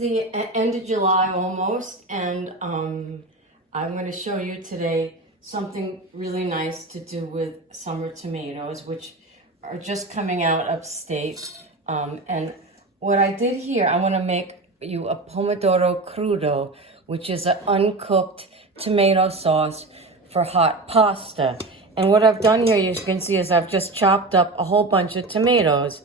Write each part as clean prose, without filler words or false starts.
the end of July almost, and I'm going to show you today something really nice to do with summer tomatoes, which are just coming out upstate. And what I did here, I want to make you a Pomodoro Crudo, which is an uncooked tomato sauce for hot pasta. And what I've done here, you can see, is I've just chopped up a whole bunch of tomatoes.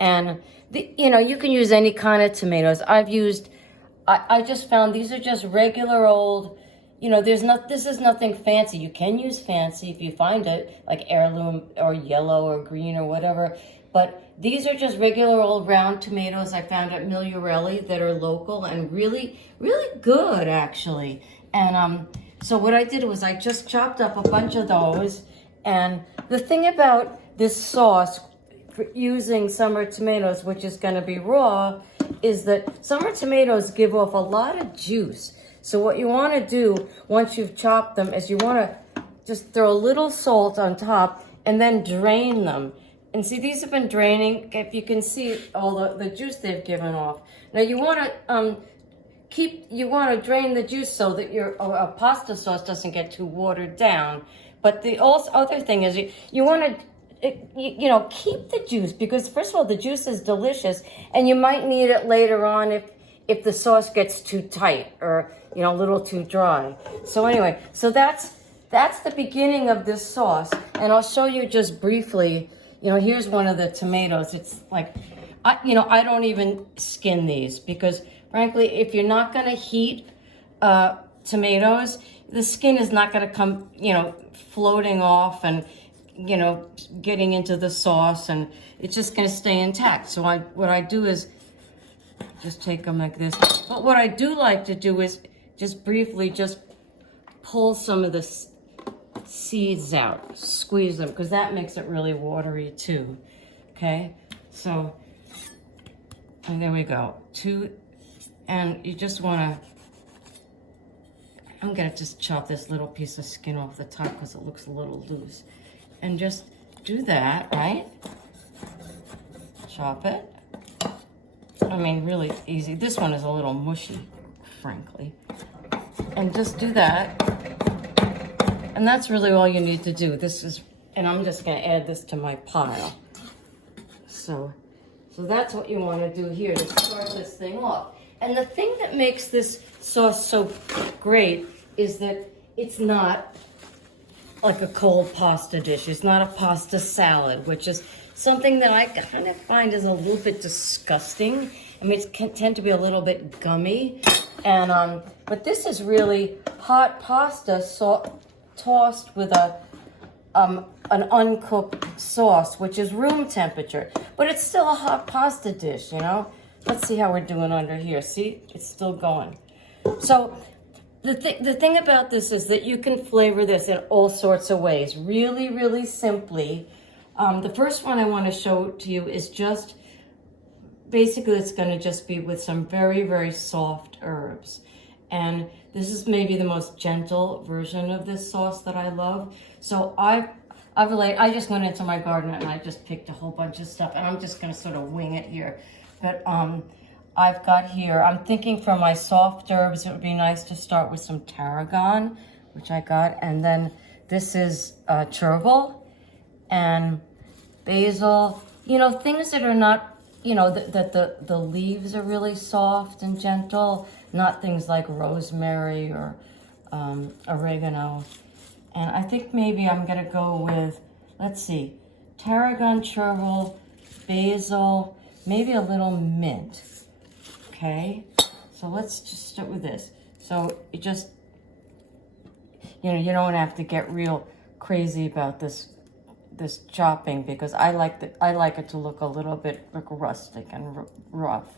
And, you can use any kind of tomatoes. I just found these are just regular old, this is nothing fancy. You can use fancy if you find it, like heirloom or yellow or green or whatever. But these are just regular old round tomatoes I found at Migliorelli that are local and really, really good, actually. And so what I did was I just chopped up a bunch of those. And the thing about this sauce for using summer tomatoes, which is going to be raw, is that summer tomatoes give off a lot of juice. So what you want to do once you've chopped them is you want to just throw a little salt on top and then drain them. And see, these have been draining. If you can see all the juice they've given off. Now you want to drain the juice so that your pasta sauce doesn't get too watered down. But the other thing is you want to keep the juice, because first of all, the juice is delicious, and you might need it later on if the sauce gets too tight or a little too dry. So anyway, so that's the beginning of this sauce, and I'll show you just briefly. Here's one of the tomatoes. It's like, I don't even skin these, because frankly, if you're not going to heat tomatoes, the skin is not going to come, floating off and getting into the sauce, and it's just going to stay intact. So what I do is just take them like this. But what I do like to do is just briefly just pull some of the seeds out, squeeze them, because that makes it really watery too. Okay, so and there we go. And you just want to, I'm going to just chop this little piece of skin off the top because it looks a little loose. And just do that, right? Chop it. I mean, really easy. This one is a little mushy, frankly. And just do that. And that's really all you need to do. And I'm just going to add this to my pile. So that's what you want to do here to start this thing off. And the thing that makes this sauce so great is that it's not like a cold pasta dish. It's not a pasta salad, which is something that I kind of find is a little bit disgusting. I mean, it can tend to be a little bit gummy. And but this is really hot pasta tossed with an uncooked sauce, which is room temperature. But it's still a hot pasta dish, Let's see how we're doing under here. See, it's still going. So the thing about this is that you can flavor this in all sorts of ways, really, really simply. The first one I want to show to you is just, basically it's going to just be with some very, very soft herbs. And this is maybe the most gentle version of this sauce that I love. So I just went into my garden and I just picked a whole bunch of stuff, and I'm just going to sort of wing it here. But I've got here, I'm thinking for my soft herbs, it would be nice to start with some tarragon, which I got. And then this is chervil and basil, things that are not, that the leaves are really soft and gentle, not things like rosemary or oregano. And I think maybe I'm going to go with, let's see, tarragon, chervil, basil, maybe a little mint. Okay, so let's just start with this. So it just, you don't have to get real crazy about this chopping, because I like it to look a little bit like rustic and rough.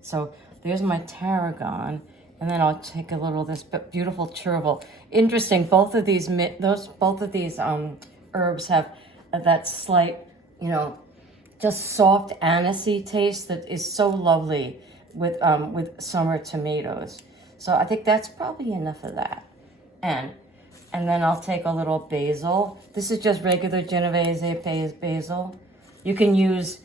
So there's my tarragon, and then I'll take a little of this beautiful chervil. Interesting, both of these herbs have that slight, just soft anisey taste that is so lovely with summer tomatoes. So I think that's probably enough of that. And then I'll take a little basil. This is just regular Genovese basil. You can use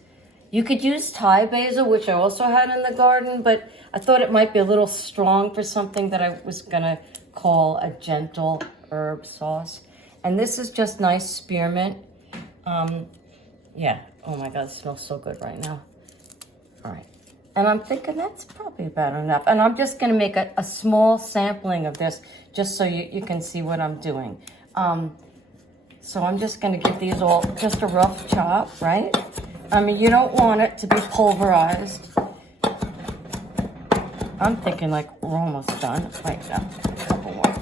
You could use Thai basil, which I also had in the garden, but I thought it might be a little strong for something that I was gonna call a gentle herb sauce. And this is just nice spearmint. Yeah, oh my God, it smells so good right now. All right, and I'm thinking that's probably about enough. And I'm just gonna make a small sampling of this just so you can see what I'm doing. So I'm just gonna give these all just a rough chop, right? I mean, you don't want it to be pulverized. I'm thinking like we're almost done. Wait, no, a couple more.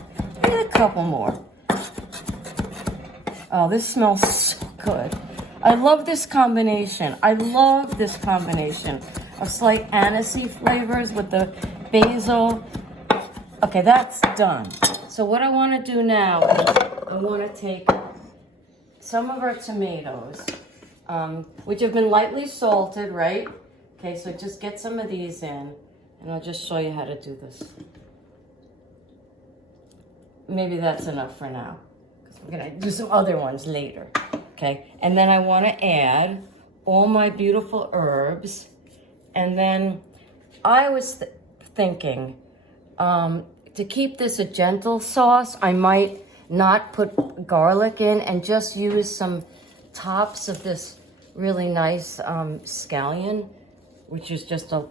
Maybe a couple more. Oh, this smells so good. I love this combination. I love this combination of slight anisey flavors with the basil. Okay, that's done. So what I want to do now is I want to take some of our tomatoes, which have been lightly salted, right? Okay, so just get some of these in, and I'll just show you how to do this. Maybe that's enough for now, because we're gonna do some other ones later, okay? And then I wanna add all my beautiful herbs, and then I was thinking, to keep this a gentle sauce, I might not put garlic in and just use some tops of this really nice scallion, which is just a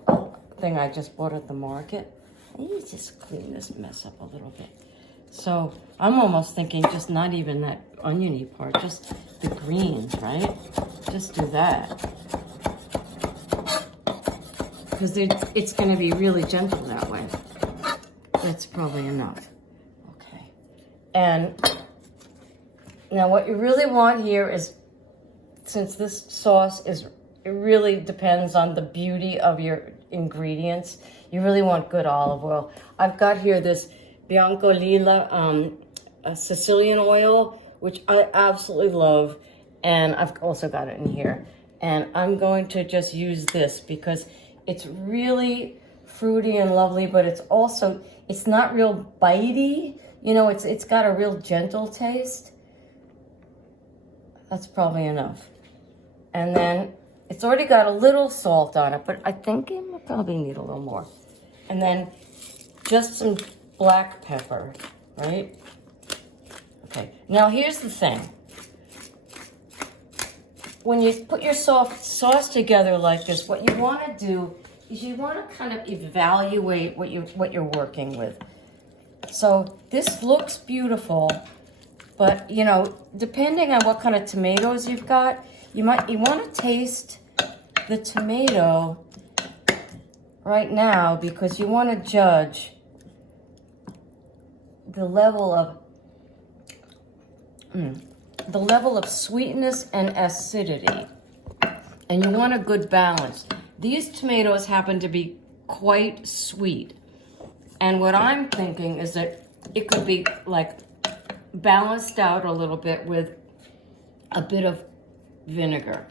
thing I just bought at the market. And you just clean this mess up a little bit. So I'm almost thinking just not even that oniony part, just the greens, right? Just do that. Because it's going to be really gentle that way. That's probably enough. Okay. And now what you really want here is, since this sauce is, it really depends on the beauty of your ingredients, you really want good olive oil. I've got here this Bianco Lila Sicilian oil, which I absolutely love. And I've also got it in here. And I'm going to just use this because it's really fruity and lovely, but it's also, it's not real bitey. You know, it's got a real gentle taste. That's probably enough. And then it's already got a little salt on it, but I think it will probably need a little more. And then just some black pepper, right? Okay, now here's the thing. When you put your sauce together like this, what you want to do is you want to kind of evaluate what you're working with. So this looks beautiful, but you know, depending on what kind of tomatoes you've got, you want to taste the tomato right now, because you want to judge the level of sweetness and acidity, and you want a good balance. These tomatoes happen to be quite sweet, and what I'm thinking is that it could be like balanced out a little bit with a bit of vinegar.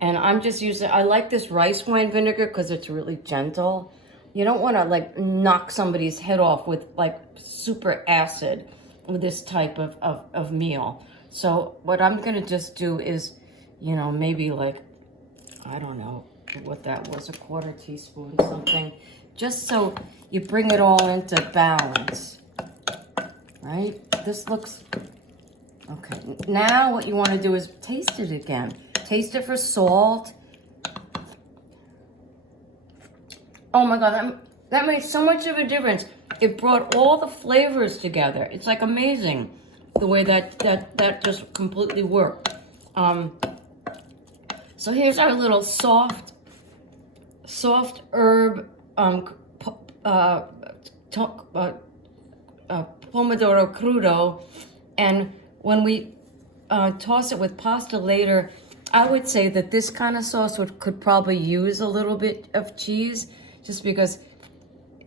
And I'm just using, I like this rice wine vinegar because it's really gentle. You don't want to like knock somebody's head off with like super acid with this type of meal. So what I'm going to just do is, you know, maybe like, I don't know what that was, a quarter teaspoon, something, just so you bring it all into balance, right? This looks, okay. Now what you want to do is taste it again. Taste it for salt. Oh my God, that made so much of a difference. It brought all the flavors together. It's like amazing the way that just completely worked. So here's our little soft herb Pomodoro Crudo. And when we toss it with pasta later, I would say that this kind of sauce could probably use a little bit of cheese, just because,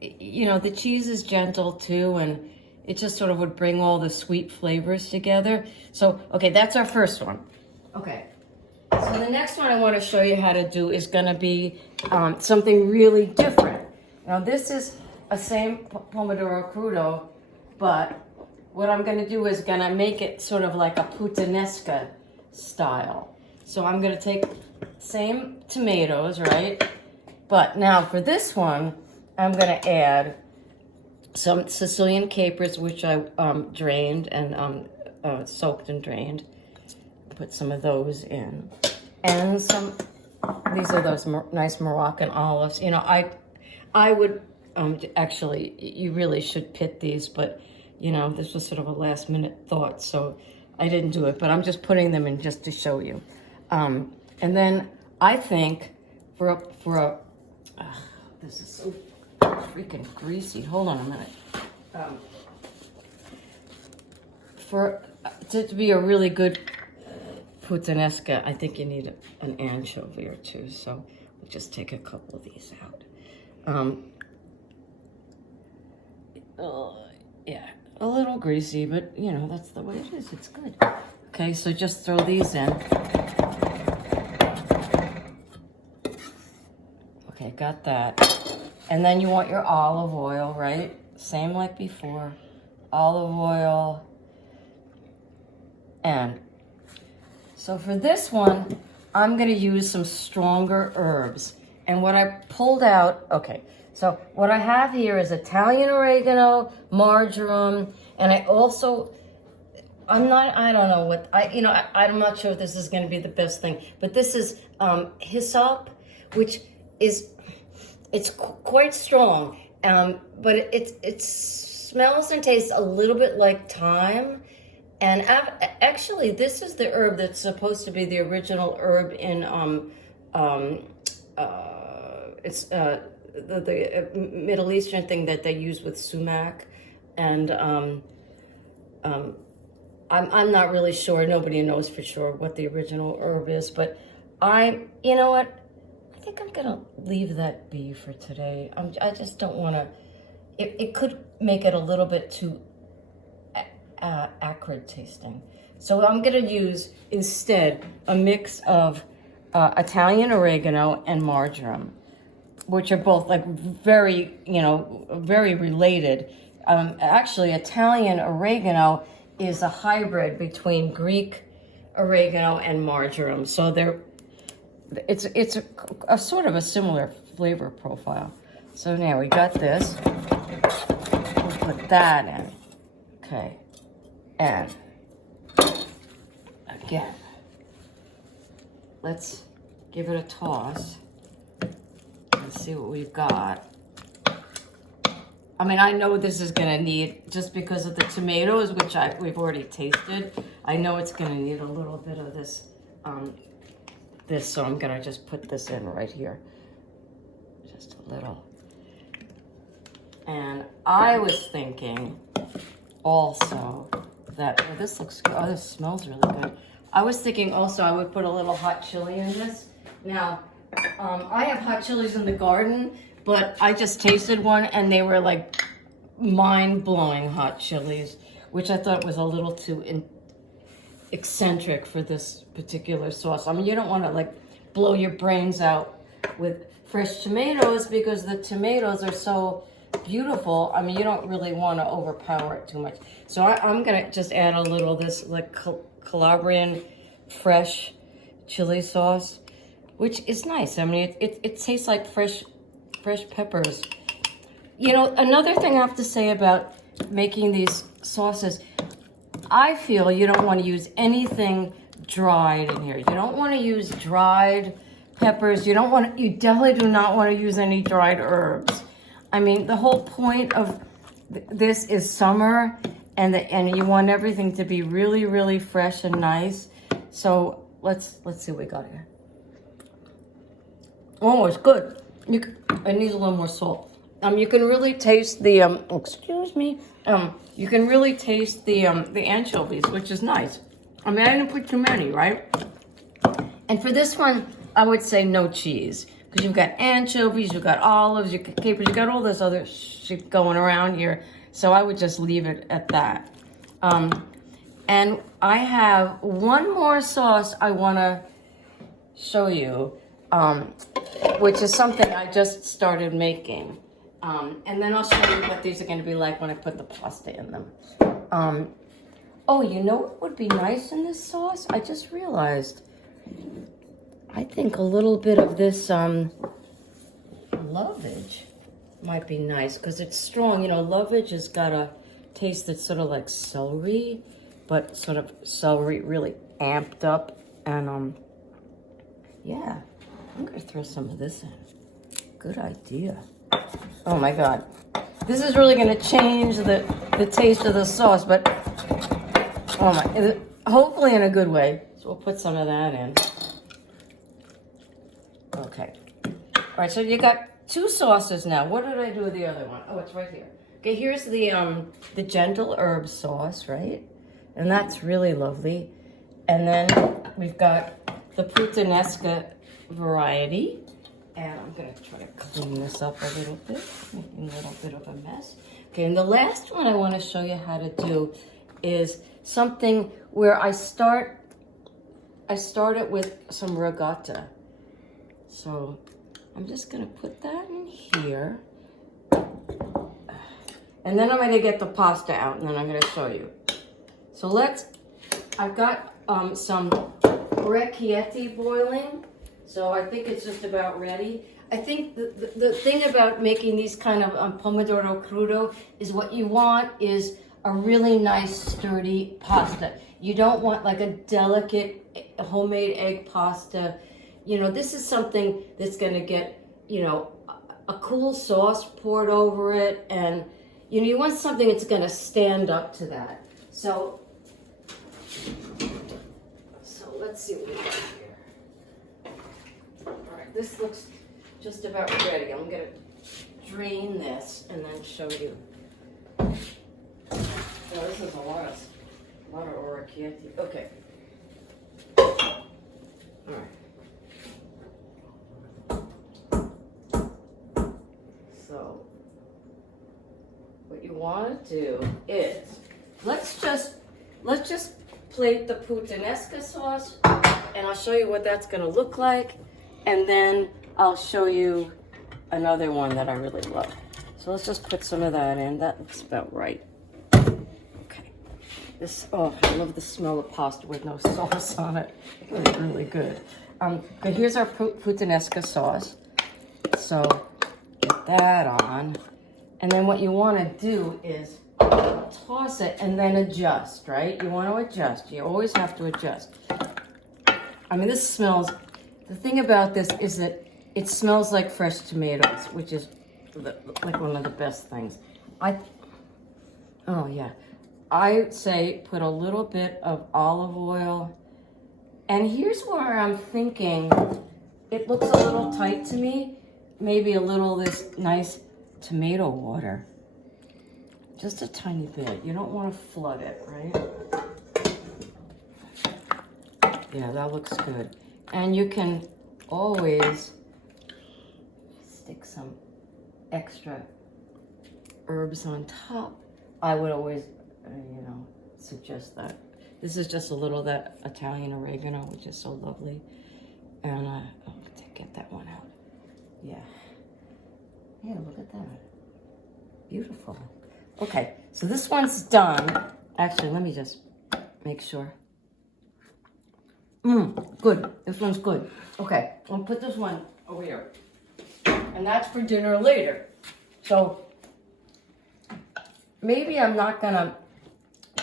you know, the cheese is gentle too, and it just sort of would bring all the sweet flavors together. So, okay, that's our first one. Okay, so the next one I want to show you how to do is going to be something really different. Now, this is a same Pomodoro Crudo, but what I'm going to do is going to make it sort of like a puttanesca style. So I'm gonna take same tomatoes, right? But now for this one, I'm gonna add some Sicilian capers, which I drained and soaked and drained. Put some of those in. And these are those nice Moroccan olives. You know, I would, actually, you really should pit these, but, you know, this was sort of a last minute thought, so I didn't do it, but I'm just putting them in just to show you. And then I think this is so freaking greasy. Hold on a minute. To be a really good puttanesca, I think you need an anchovy or two. So we'll just take a couple of these out. Yeah, a little greasy, but you know, that's the way it is. It's good. Okay, so just throw these in. Okay, got that. And then you want your olive oil, right? Same like before. Olive oil. And so for this one, I'm gonna use some stronger herbs. And what I pulled out, okay, so what I have here is Italian oregano, marjoram, and I also, I'm not sure if this is gonna be the best thing, but this is hyssop, which is, it's quite strong, but it smells and tastes a little bit like thyme. And actually, this is the herb that's supposed to be the original herb in it's the Middle Eastern thing that they use with sumac, and I'm not really sure. Nobody knows for sure what the original herb is, but you know what? I think I'm gonna leave that be for today. I just don't want to. It could make it a little bit too acrid tasting. So I'm gonna use instead a mix of Italian oregano and marjoram, which are both like very, very related. Actually, Italian oregano is a hybrid between Greek oregano and marjoram. So it's a sort of a similar flavor profile. So now we got this. We'll put that in. Okay. And again, let's give it a toss and see what we've got. I mean, I know this is gonna need, just because of the tomatoes, which we've already tasted, I know it's gonna need a little bit of this, so I'm gonna just put this in right here. Just a little. And I was thinking also that, oh, this looks good. Oh, this smells really good. I was thinking also I would put a little hot chili in this. Now, I have hot chilies in the garden, but I just tasted one and they were like mind-blowing hot chilies, which I thought was a little too eccentric for this particular sauce. I mean, you don't want to like blow your brains out with fresh tomatoes because the tomatoes are so beautiful. I mean, you don't really want to overpower it too much. So I'm gonna just add a little of this like Calabrian fresh chili sauce, which is nice. I mean, it tastes like fresh peppers. You know, another thing I have to say about making these sauces, I feel you don't want to use anything dried in here. You don't want to use dried peppers. You definitely do not want to use any dried herbs. I mean, the whole point of this is summer, and you want everything to be really, really fresh and nice. So let's see what we got here. Oh, it's good. It needs a little more salt. You can really taste the excuse me. You can really taste the anchovies, which is nice. I mean, I didn't put too many, right? And for this one, I would say no cheese. Because you've got anchovies, you've got olives, you've got capers, you've got all this other shit going around here. So I would just leave it at that. And I have one more sauce I want to show you, which is something I just started making. And then I'll show you what these are going to be like when I put the pasta in them. Oh, you know what would be nice in this sauce? I just realized I think a little bit of this lovage might be nice because it's strong. You know, lovage has got a taste that's sort of like celery, but sort of celery really amped up. And yeah, I'm gonna throw some of this in. Good idea. Oh my God. This is really gonna change the taste of the sauce, but oh my, hopefully in a good way. So we'll put some of that in. Okay. All right, so you got 2 sauces now. What did I do with the other one? Oh, it's right here. Okay, here's the gentle herb sauce, right? And that's really lovely. And then we've got the puttanesca variety. And I'm gonna try to clean this up a little bit, making a little bit of a mess. Okay, and the last one I wanna show you how to do is something where I start it with some ricotta. So I'm just gonna put that in here. And then I'm gonna get the pasta out and then I'm gonna show you. So I've got some orecchietti boiling. So I think it's just about ready. I think the thing about making these kind of Pomodoro Crudo is what you want is a really nice sturdy pasta. You don't want like a delicate homemade egg pasta. You know, this is something that's gonna get, you know, a cool sauce poured over it, and you know, you want something that's gonna stand up to that. So let's see what we got here. All right, this looks just about ready. I'm gonna drain this and then show you. Oh, this is a lot of orecchietti. Okay. All right. So, what you want to do is let's just plate the puttanesca sauce, and I'll show you what that's going to look like, and then I'll show you another one that I really love. So let's just put some of that in. That looks about right. Okay. Oh, I love the smell of pasta with no sauce on it. It's really good. But here's our puttanesca sauce. So get that on. And then what you want to do is toss it and then adjust, right? You want to adjust. You always have to adjust. I mean, this smells, the thing about this is that it smells like fresh tomatoes, which is like one of the best things. Oh yeah. I say put a little bit of olive oil. And here's where I'm thinking, it looks a little tight to me. Maybe a little this nice tomato water. Just a tiny bit. You don't want to flood it, right? Yeah, that looks good. And you can always stick some extra herbs on top. I would always, suggest that. This is just a little of that Italian oregano, which is so lovely. And to get that one out. Yeah. Yeah, look at that. Beautiful. Okay, so this one's done. Actually, let me just make sure. Good. This one's good. Okay, I'll put this one over here. And that's for dinner later. So maybe I'm not gonna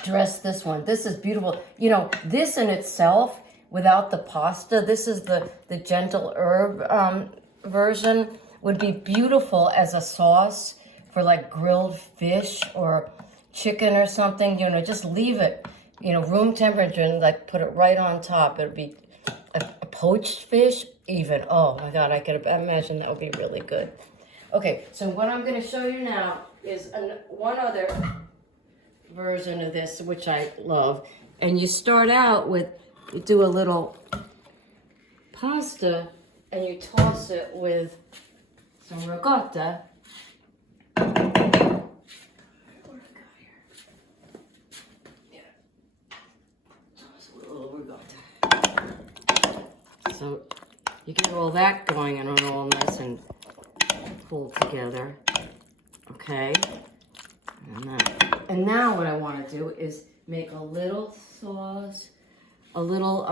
dress this one. This is beautiful. You know, this in itself, without the pasta, this is the gentle herb version, would be beautiful as a sauce for like grilled fish or chicken or something. You know, just leave it, room temperature and like put it right on top. It'd be a poached fish even. Oh my God, I could imagine that would be really good. Okay, so what I'm gonna show you now is one other version of this, which I love. And you start out with, you do a little pasta and you toss it with some ricotta. What do I got here? Yeah. Toss a little ricotta. So you get all that going and all nice and pulled together. Okay. And now what I want to do is make a little sauce a little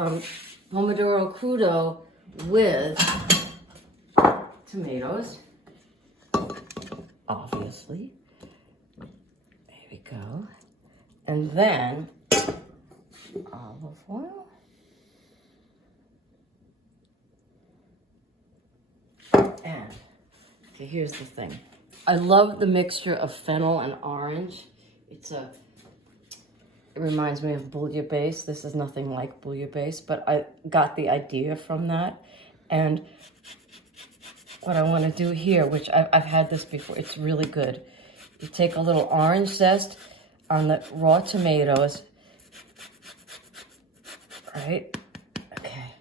Pomodoro Crudo with tomatoes, obviously. There we go. And then olive oil. And, okay, here's the thing. I love the mixture of fennel and orange. It reminds me of bouillabaisse. This is nothing like bouillabaisse, but I got the idea from that. And what I want to do here, which I've had this before, it's really good. You take a little orange zest on the raw tomatoes, right? Okay.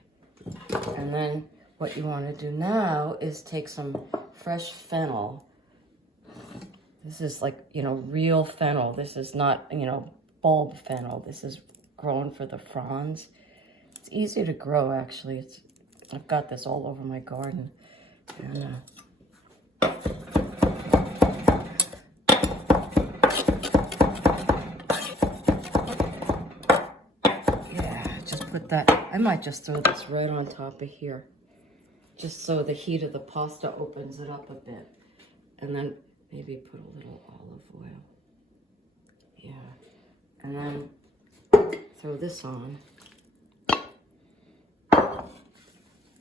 And then what you want to do now is take some fresh fennel. This is like, you know, real fennel. This is not, you know, bulb fennel. This is grown for the fronds. It's easy to grow, actually. I've got this all over my garden. And, yeah, just put that. I might just throw this right on top of here, just so the heat of the pasta opens it up a bit. And then maybe put a little olive oil. Yeah. And then throw this on.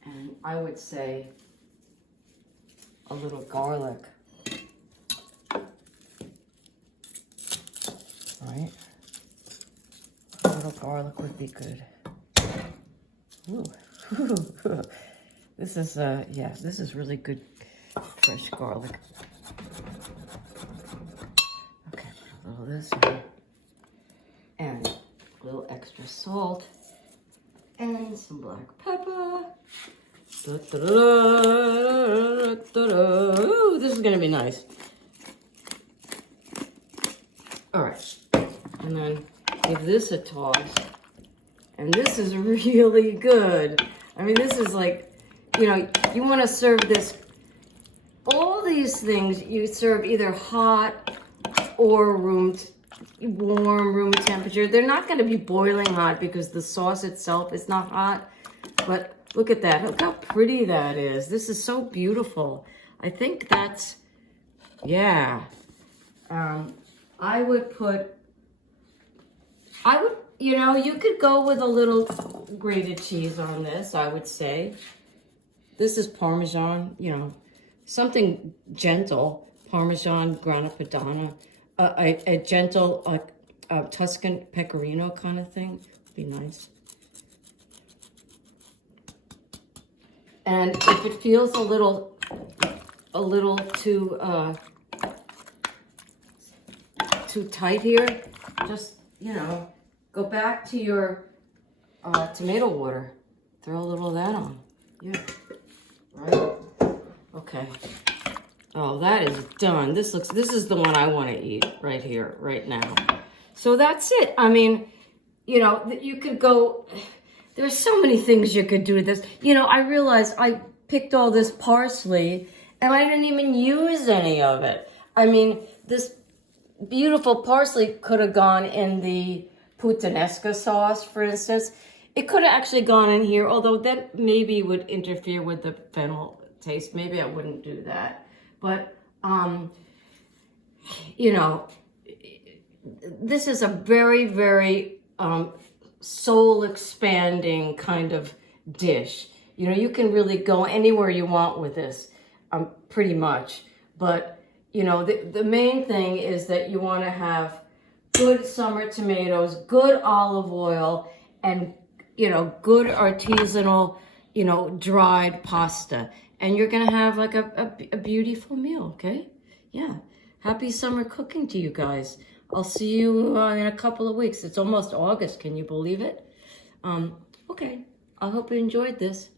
And I would say a little garlic. Right? A little garlic would be good. Ooh. This is, yeah, this is really good fresh garlic. Okay, put a little of this in. And a little extra salt. And some black pepper. Ooh, this is gonna be nice. All right, and then give this a toss. And this is really good. I mean, this is like, you know, you want to serve this. All these things you serve either hot or warm room temperature. They're not going to be boiling hot because the sauce itself is not hot. But look at that. Look how pretty that is. This is so beautiful. I think that's, yeah. I would, you know, you could go with a little grated cheese on this, I would say. This is Parmesan, you know, something gentle. Parmesan, Grana Padano, a gentle Tuscan pecorino kind of thing would be nice. And if it feels a little too tight here, just, you know, go back to your tomato water. Throw a little of that on. Yeah. Right? Okay. Oh, that is done. This is the one I want to eat right here, right now. So that's it. I mean, you know, you could go, there's so many things you could do with this. You know, I realized I picked all this parsley and I didn't even use any of it. I mean, this beautiful parsley could have gone in the Putanesca sauce, for instance. It could have actually gone in here, although that maybe would interfere with the fennel taste. Maybe I wouldn't do that. But, you know, this is a very, very soul-expanding kind of dish. You know, you can really go anywhere you want with this, pretty much. But, you know, the main thing is that you want to have good summer tomatoes, good olive oil, and, you know, good artisanal, you know, dried pasta. And you're going to have like a beautiful meal, okay? Yeah. Happy summer cooking to you guys. I'll see you in a couple of weeks. It's almost August. Can you believe it? Okay. I hope you enjoyed this.